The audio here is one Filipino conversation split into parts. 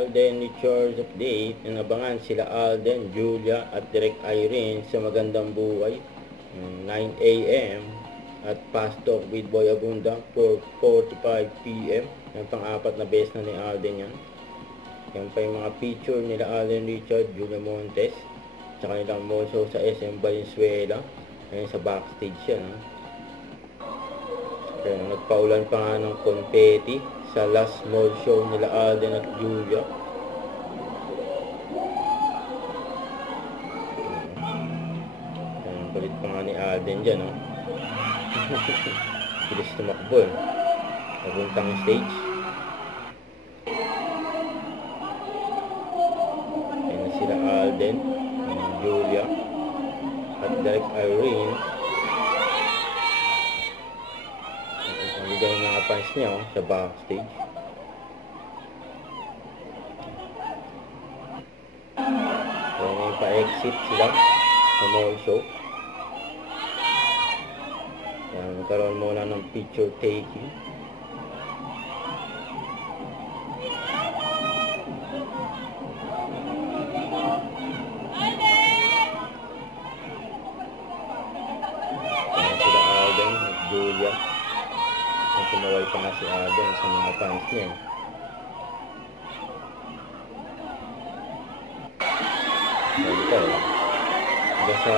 Alden Richards update. Inabangan sila Alden, Julia at Direk Irene sa Magandang Buhay 9 AM at Fast Talk with Boy Abunda 4:45 PM. Yung pang-apat na beses na ni Alden yan. Yan pa yung mga feature nila Alden Richards, Julia Montes, tsaka nilang moso sa SM Valenzuela. Ayun sa backstage yan. Kaya nagpaulan pa nga ng confetti sa last mall show nila Alden at Julia. Ayan, kulit pa nga ni Alden dyan, oh. Bilis tumakbo, eh. Papuntang stage. Ayan na sila Alden, Julia, at Direk Irene. Bigyan ng mga fans niya, oh, sa backstage. Kaya may pa-exit sila sa mall show. Kaya magkaroon muna ng picture taking. Kaya sila Alden at Julia. Tumaway pa nga si Alden sa mga fans niya. Ito, hanggang sa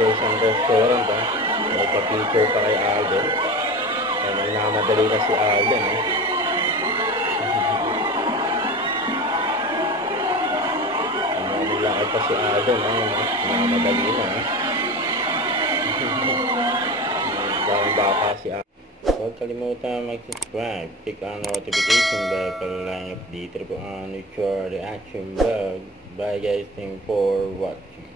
isang restaurant, may pa-picture pa kay Alden. Kaya may nakamadali na si Alden. Nilakad pa si Alden, nakamadali na. Dahil baka si Alden. Huwag kalimutan mag-subscribe, click ang notification bell para lang update po ang future reaction vlog. Bye guys, thanks for watching.